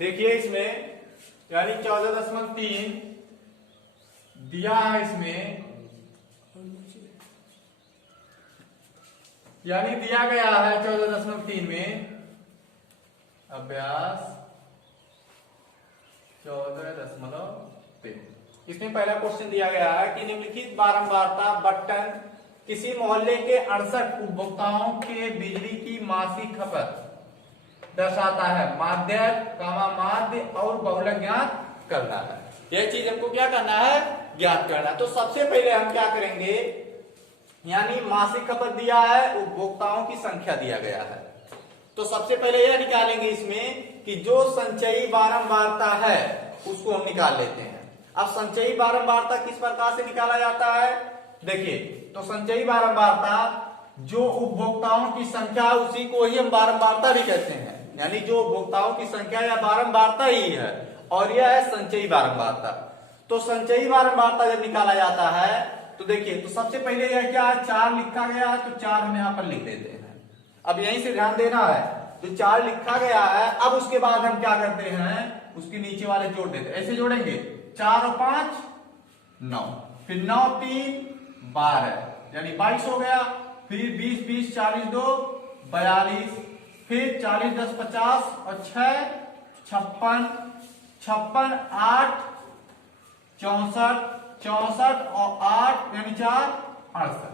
देखिए इसमें यानी 14.3 दिया है इसमें, यानी दिया गया है 14.3 में अभ्यास 14.3। इसमें पहला क्वेश्चन दिया गया है कि निम्नलिखित बारंबारता बटन किसी मोहल्ले के 68 उपभोक्ताओं के बिजली की मासिक खपत दर्शाता है। माध्यक, माध्य और बहुलक ज्ञात करना है। यह चीज हमको क्या करना है, ज्ञात करना है। तो सबसे पहले हम क्या करेंगे, यानी मासिक खपत दिया है, उपभोक्ताओं की संख्या दिया गया है। तो सबसे पहले यह निकालेंगे इसमें कि जो संचयी बारंबारता है उसको हम निकाल लेते हैं। अब संचयी बारंबारता किस प्रकार से निकाला जाता है, देखिए। तो संचयी बारंबारता जो उपभोक्ताओं की संख्या है उसी को ही हम बारंबारता भी कहते हैं, यानी जो उपभोक्ताओं की संख्या या बारंबारता ही है, और यह है संचयी बारंबारता। तो संचयी बारंबारता जब निकाला जाता है तो देखिए, तो सबसे पहले यह क्या है, 4 लिखा गया है, तो 4 हम यहां पर लिख देते हैं। अब यहीं से ध्यान देना है, तो 4 लिखा गया है। अब उसके बाद हम क्या करते हैं, उसके नीचे वाले जोड़ देते हैं। ऐसे जोड़ेंगे, 4 और 5 9, फिर 9 3 12, यानी 22 हो गया। फिर 20 20 40 2 42, फिर 40 10 50 और 6 56 56 8 64 64 और 8 यानी 4 68,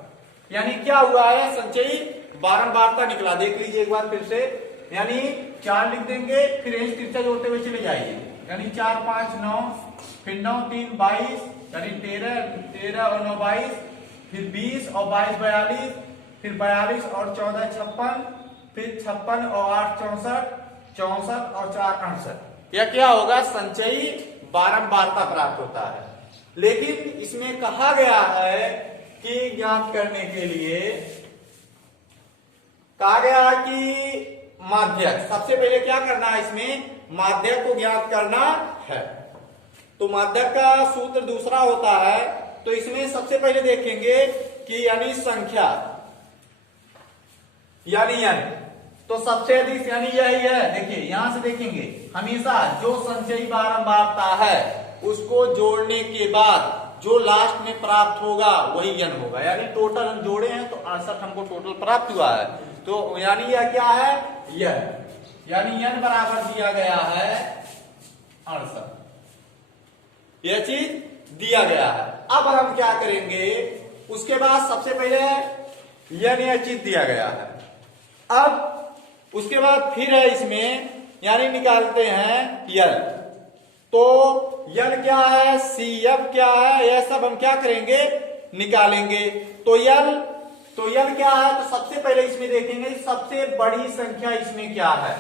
यानी क्या हुआ है, संचयी बारंबारता निकला। देख लीजिए एक बार फिर से, यानी 4 लिख देंगे, फिर यही तिरछा जोड़ते हुए चले जाइए, यानी 4 5 9, फिर 9 3 22, यानी 13 और 9 22, फिर 20 और 22 42, फिर 42 और 14 56, फिर 56 और 8 64 64 और 4 68। यह क्या होगा, संचयी बारंबारता प्राप्त होता है। लेकिन इसमें कहा गया है कि ज्ञात करने के लिए कहा गया कि माध्यक, सबसे पहले क्या करना है, इसमें माध्यक को ज्ञात करना है। तो माध्यक का सूत्र दूसरा होता है। तो इसमें सबसे पहले देखेंगे कि यानी संख्या, यानी तो सबसे अधिक यानी यही है। देखिए यहां से देखेंगे, हमेशा जो संचयी बारंबारता है उसको जोड़ने के बाद जो लास्ट में प्राप्त होगा वही n होगा। यानी टोटल हम जोड़े हैं तो 68 हमको टोटल प्राप्त हुआ है। तो यानी यह क्या है, यह यानी n बराबर दिया गया है 68, यह चीज दिया गया है। अब हम क्या करेंगे, उसके बाद सबसे पहले यह चीज दिया गया है। अब उसके बाद फिर है इसमें, यानी निकालते हैं यल। तो यल क्या है, CF क्या है, यह सब हम क्या करेंगे, निकालेंगे। तो यल क्या है, तो सबसे पहले इसमें देखेंगे सबसे बड़ी संख्या इसमें क्या है।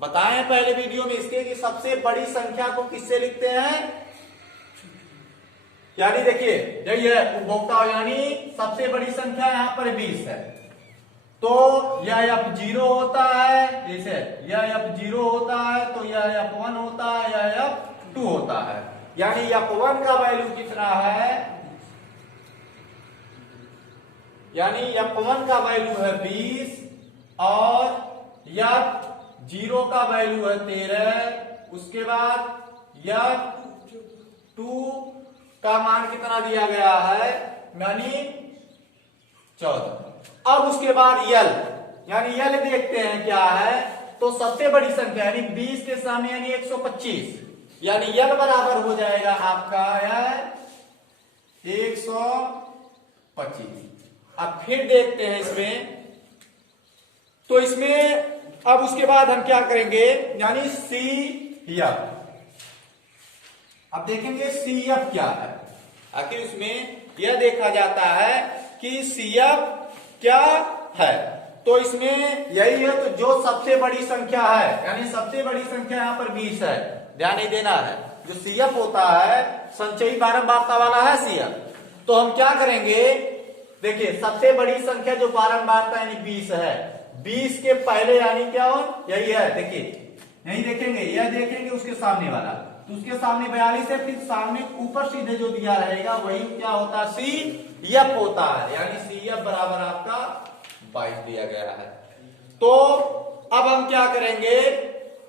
बताएं पहले वीडियो में इसके कि सबसे बड़ी संख्या को किससे लिखते हैं, यानी देखिए यही है उपभोक्ता, यानी सबसे बड़ी संख्या यहां पर 20 है। तो यह F0 होता है, जैसे यह F0 होता है, तो यह F1 होता है, यह F2 होता है। यानी F1 का वैल्यू कितना है, यानी F1 का वैल्यू है 20 और F0 का वैल्यू है 13। उसके बाद F2 का मान कितना दिया गया है, यानी 14। अब उसके बाद यल, यानी यल देखते हैं क्या है। तो सबसे बड़ी संख्या यानी 20 के सामने यानी 125, यानी यल बराबर हो जाएगा आपका 125। अब फिर देखते हैं इसमें, तो इसमें अब उसके बाद हम क्या करेंगे, यानी CF। अब देखेंगे CF क्या है। आखिर इसमें यह देखा जाता है कि CF क्या है। तो इसमें यही है, तो जो सबसे बड़ी संख्या है, यानी सबसे बड़ी संख्या यहां पर 20 है, ध्यान नहीं देना है। जो CF होता है संचयी बारंबारता वाला है CF। तो हम क्या करेंगे, देखिए सबसे बड़ी संख्या जो बारंबारता यानी 20 है, 20 के पहले यानी क्या हो, यही है। देखिए यही देखेंगे, यह देखेंगे उसके सामने वाला, तो उसके सामने 42 है, फिर सामने ऊपर सीधे जो दिया रहेगा वही क्या होता है, CF होता है। यानी CF बराबर आपका 22 दिया गया है। तो अब हम क्या करेंगे,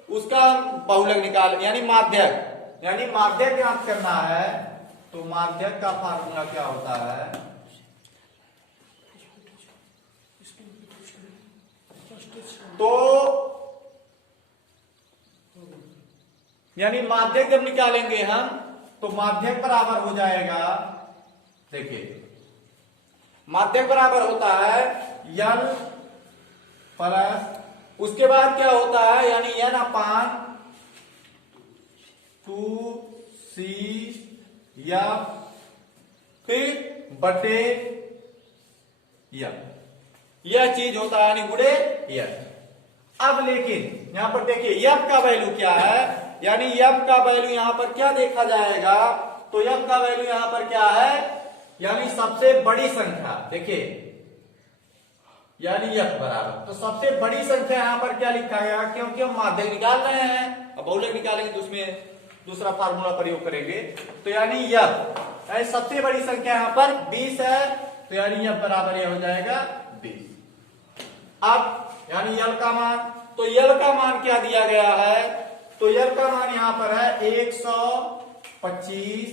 उसका बहुलक निकाल, यानी माध्यक ज्ञात करना है। तो माध्यक का फार्मूला क्या होता है? तो यानी माध्यक जब निकालेंगे हम, तो माध्यक बराबर हो जाएगा, देखिए माध्यक बराबर होता है n प्लस, उसके बाद क्या होता है, यानी n अपान 2c f फिर बटे f, यह चीज होता है, यानी गुणे f। अब लेकिन यहां पर देखिए f का वैल्यू क्या है, यानी f का वैल्यू यहां पर क्या देखा जाएगा, तो f का वैल्यू यहां पर क्या है, यानी सबसे बड़ी संख्या, देखिए यानी f बराबर, तो सबसे बड़ी संख्या यहां पर क्या लिखा गया, क्योंकि हम माध्यक निकाल रहे हैं, अब बहुलक निकालेंगे तो उसमें दूसरा फार्मूला प्रयोग करेंगे। तो यानी f, यानी सबसे बड़ी संख्या यहां पर 20 है, तो यानी f बराबर यह हो जाएगा 20। अब यानी यल का मान, तो यल का मान क्या दिया गया है, तो यल का मान यहां पर है 125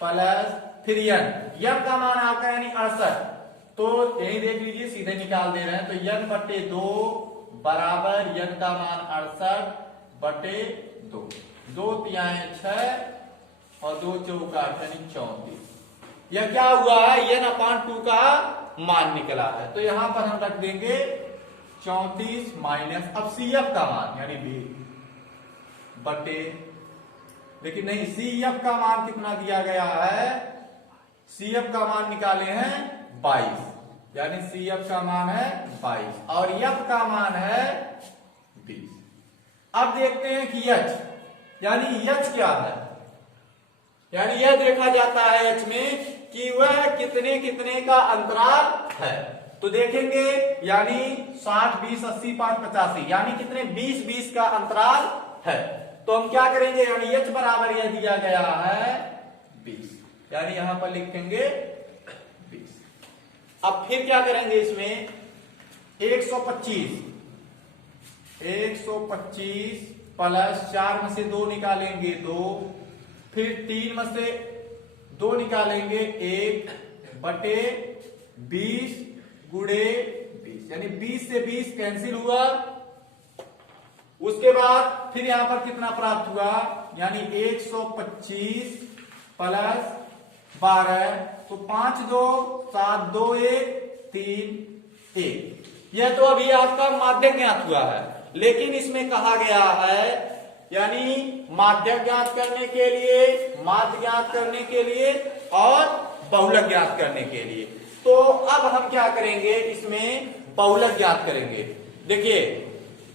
प्लस फिर यन का मान आपका यानी 68, तो यही देख लीजिए सीधे निकाल दे रहे हैं, तो यन बटे 2 बराबर यन का मान 68 बटे 2, 2 तिहाई 6 और 2 चौका 8 यानी 34। यह क्या हुआ है, यन अपान 2 का मान निकला है, तो यहां पर हम रख देंगे 34 माइनस, अब CF का मान यानी 20 बटे, लेकिन नहीं, CF का मान कितना दिया गया है, CF का मान निकाले हैं 22, यानी CF का मान है 22 और F का मान है 20। अब देखते हैं कि H, यानी H क्या है, यानी यह देखा जाता है H में कि वह कितने कितने का अंतराल है, तो देखेंगे यानी 60 20 80 5 85, यानी कितने 20 20 का अंतराल है, तो हम क्या करेंगे, यानी H बराबर यह दिया गया है 20, यानी यहां पर लिखेंगे 20। अब फिर क्या करेंगे, इसमें 125 प्लस 4 में से 2 निकालेंगे 2, फिर 3 में से 2 निकालेंगे 1 बटे 20 गुणे 20, यानी 20 से 20 कैंसिल हुआ। उसके बाद फिर यहां पर कितना प्राप्त हुआ, यानी 125 प्लस 12, तो 5 2 7 2 1 3 1, यह तो अभी आपका माध्यक ज्ञात हुआ है, लेकिन इसमें कहा गया है यानी माध्यक ज्ञात करने के लिए, माध्य ज्ञात करने के लिए और बहुलक ज्ञात करने के लिए, तो अब हम क्या करेंगे, इसमें बहुलक ज्ञात करेंगे। देखिए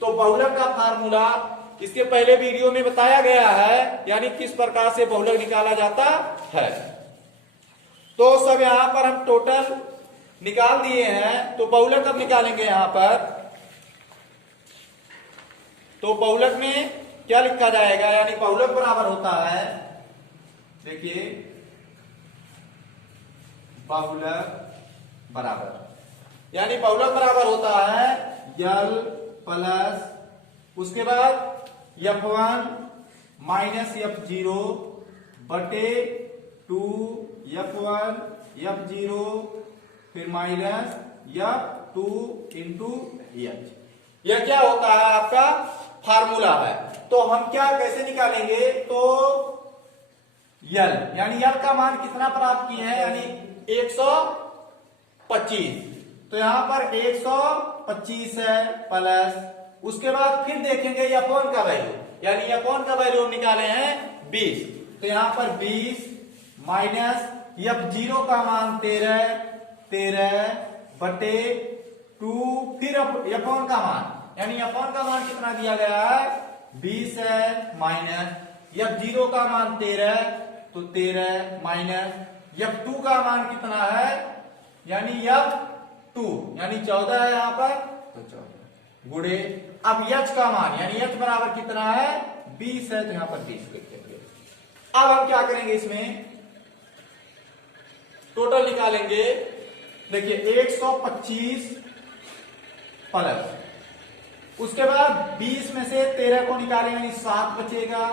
तो बहुलक का फार्मूला इसके पहले वीडियो में बताया गया है, यानी किस प्रकार से बहुलक निकाला जाता है, तो सब यहां पर हम टोटल निकाल दिए हैं। तो बहुलक अब निकालेंगे यहां पर, तो बहुलक में क्या लिखा जाएगा, यानी बहुलक बराबर होता है, देखिए बहुलक बराबर, यानी बहुलक बराबर होता है यल प्लस, उसके बाद F1 माइनस F0 बटे 2 F1 F0 फिर माइनस F2 इंटू H, यह क्या होता है आपका फार्मूला है। तो हम क्या कैसे निकालेंगे, तो यल, यानी यल का मान कितना प्राप्त किए हैं, यानी 125, तो यहां पर 125 है प्लस, उसके बाद फिर देखेंगे F1 का वैल्यू, यानी F1 का वैल्यू निकाले हैं 20, तो यहां पर 20 माइनस F0 का मान 13 बटे 2, फिर F1 का मान, यानी F1 का मान कितना दिया गया है 20 है, माइनस F0 का मान 13, तो 13 माइनस F2 का मान कितना है, यानी F2 यानी 14 है यहां पर, तो 14 गुणे, अब H का मान, यानी H बराबर कितना है 20 है, तो यहां पर 20 लिख देंगे। अब हम क्या करेंगे, इसमें टोटल निकालेंगे, देखिए 125 प्लस उसके बाद 20 में से 13 को निकालें यानी 7 बचेगा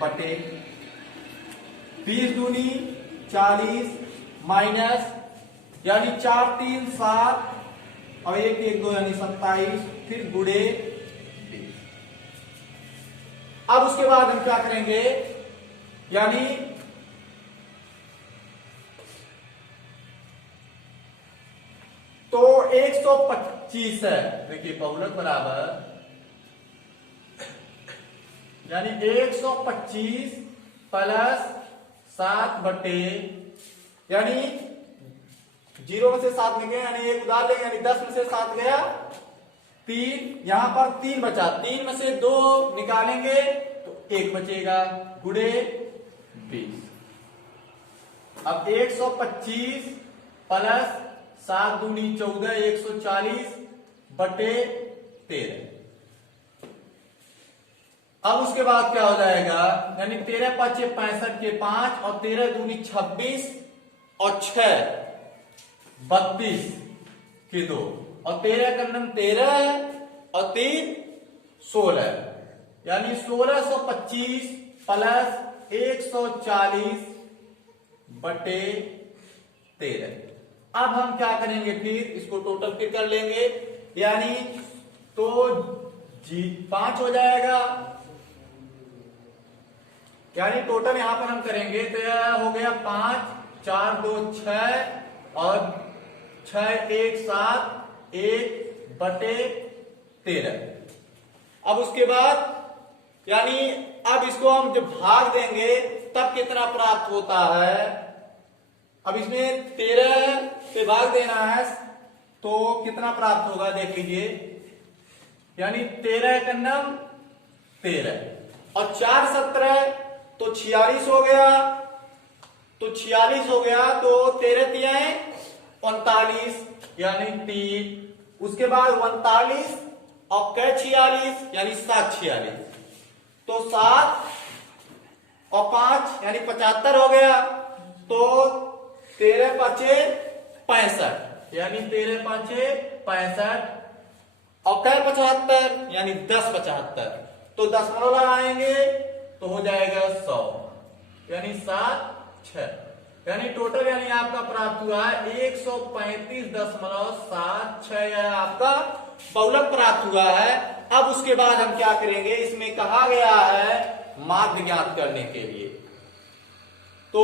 बटे 20 दूनी 40 माइनस यानी 4 3 7 और 1 1 2 यानी 27 फिर गुड़े 20। अब उसके बाद हम क्या करेंगे यानी तो 125 है, देखिए बहुलक बराबर यानी 125 प्लस 7 बटे यानी 0 में से 7 निकले यानी 1 उधार लेंगे यानी 10 में से 7 गया 3, यहां पर 3 बचा, 3 में से 2 निकालेंगे तो 1 बचेगा गुड़े 20। अब 125 प्लस 7 दूनी 14 140 बटे 13। अब उसके बाद क्या हो जाएगा यानी 13 5 65 के 5 और 13 दूनी 26 और 6 32 के 2 और 13 का नम 13 है और 3 16 यानी 1625 प्लस 140 बटे 13। अब हम क्या करेंगे फिर इसको टोटल फिर कर लेंगे यानी तो 5 हो जाएगा यानी टोटल यहां पर हम करेंगे तो यह हो गया 5 4 2 6 और 6 1 7 1 बटे 13। अब उसके बाद यानी अब इसको हम जब भाग देंगे तब कितना प्राप्त होता है। अब इसमें 13 पे भाग देना है तो कितना प्राप्त होगा देख लीजिए यानी 13 का नम 13 और 4 17 तो 46 हो गया, तो 46 हो गया तो 13 तियाएं 39 यानी 3, उसके बाद 39 और कै 46 यानी 7 46 तो 7 और 5 यानी 75 हो गया तो 13 5 65 यानी 13 5 65 और कै 75 यानी 10 75 तो 10 लगाएंगे तो हो जाएगा 100 यानी 7 6 यानी टोटल यानी आपका प्राप्त हुआ है 135.76 आपका बहुलक प्राप्त हुआ है। अब उसके बाद हम क्या करेंगे इसमें कहा गया है माध्य ज्ञात करने के लिए, तो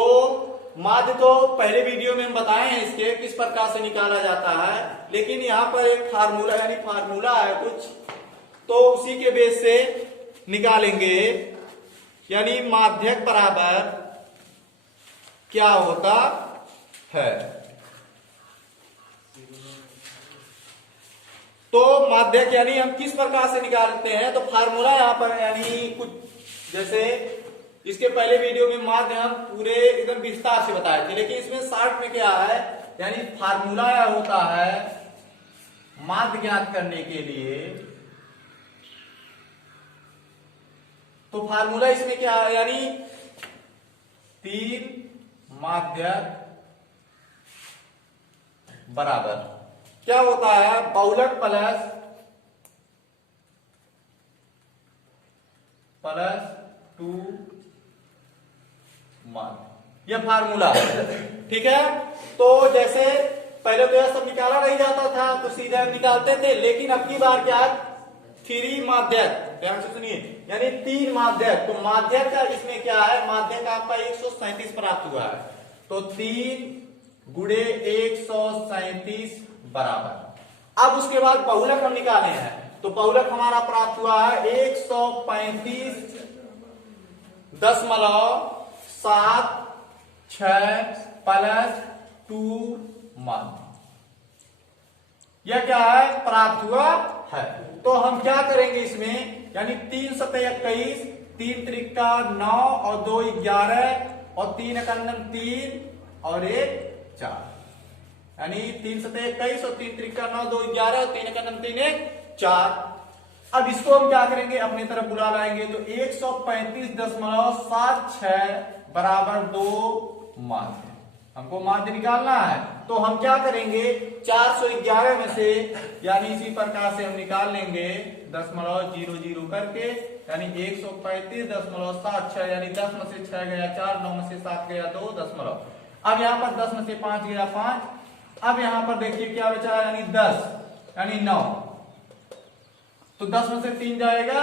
माध्य तो पहले वीडियो में हम बताए हैं इसके किस प्रकार से निकाला जाता है, लेकिन यहां पर एक फार्मूला यानी फार्मूला है कुछ तो उसी के बेस से निकालेंगे यानी माध्यक बराबर क्या होता है। तो माध्यक यानी हम किस प्रकार से निकालते हैं तो फार्मूला यहां पर यानी कुछ जैसे इसके पहले वीडियो में माध्य हम पूरे एकदम विस्तार से बताए थे, लेकिन इसमें शॉर्ट में क्या है यानी फार्मूला होता है माध्य ज्ञात करने के लिए। तो फार्मूला इसमें क्या है यानी 3 माध्यक बराबर क्या होता है बहुलक प्लस 2 माध्य, यह फार्मूला है। ठीक है, तो जैसे पहले तो यह सब निकाला नहीं जाता था तो सीधे निकालते थे, लेकिन अब की बार क्या 3 माध्यक, ध्यान से सुनिए यानी 3 माध्यक। तो माध्यक का इसमें क्या है माध्यक आपका 137 प्राप्त हुआ है तो 3 गुणे 137 बराबर। अब उसके बाद बहुलक हम निकाले हैं तो बहुलक हमारा प्राप्त हुआ है 135.76 प्लस 2 माध्य, यह क्या है प्राप्त हुआ है। तो हम क्या करेंगे इसमें यानी 3 7 21 3 त्रिका 9 और 2 11 और 3 एकम 3 और 1 4 यानी 3 7 21 और 3 त्रिका 9 2 11 और 3 एकम 3 1 4। अब इसको हम क्या करेंगे अपनी तरफ बुला लाएंगे तो 135.76 बराबर 2 माध्य। हमको माध्य निकालना है। तो हम क्या करेंगे, 411 में से यानी इसी प्रकार से हम निकाल लेंगे 0.00 करके, यानी 135.76 यानी 10 में से 6 गया 4, 9 में से 7 गया 2 दशमलव। अब यहाँ पर 10 में से 5 गया 5। अब यहाँ पर देखिए क्या बचा, यानी 10 यानी 9। तो 10 में से 3 जाएगा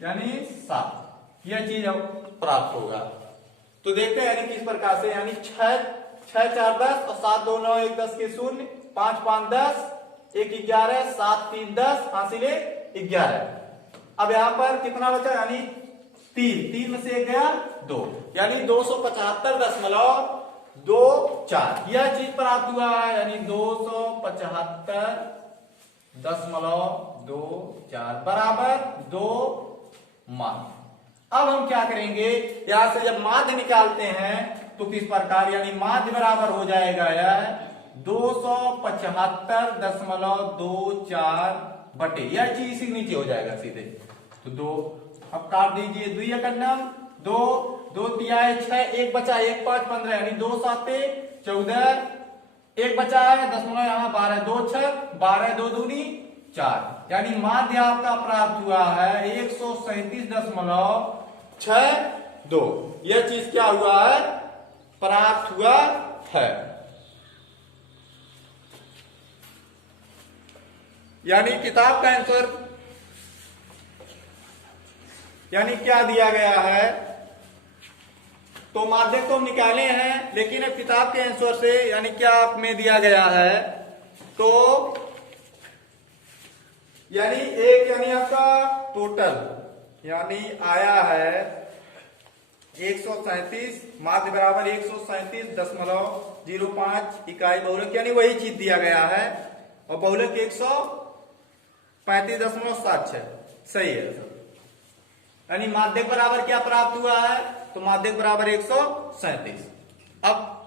यानी 7। यह चीज अब प्राप्त होगा। तो देखते हैं यानी किस प्रकार से, यानी 6 4 10 और 7 2 9 1 10 के 0, 5 5 10, 1 11, 7 3 10, हासिल 11। अब यहां पर कितना बचा, यानी 3 में से 1 गया 2, यानी 275.24 यह चीज प्राप्त हुआ है, यानी 275.24 बराबर 2 मान। अब हम क्या करेंगे, यहां से जब माध्य निकालते हैं तो किस प्रकार, यानी माध्य बराबर हो जाएगा यह 275.24 बटे, यह चीज इसी नीचे हो जाएगा सीधे। तो 2 अब काट दीजिए, 2 एकम 2, 2 तिहाई 6, 1 बचा 1 5 15 यानी 2 7 14, 1 बचा है दशमलव यहाँ 12 2 6 12 2 दूनी 4, यानी माध्य आपका प्राप्त हुआ है 137.62। यह चीज क्या हुआ है, प्राप्त हुआ है। यानी किताब का आंसर यानी क्या दिया गया है, तो माध्यक तो हम निकाले हैं, लेकिन अब किताब के आंसर से यानी क्या में दिया गया है, तो यानी एक यानी आपका टोटल यानी आया है 137, माध्य बराबर 137.05 इकाई बहुलक, यानी वही चीज दिया गया है, और बहुलक 135.76 सही है सर। यानी माध्यक बराबर क्या प्राप्त हुआ है, तो माध्यक बराबर 137। अब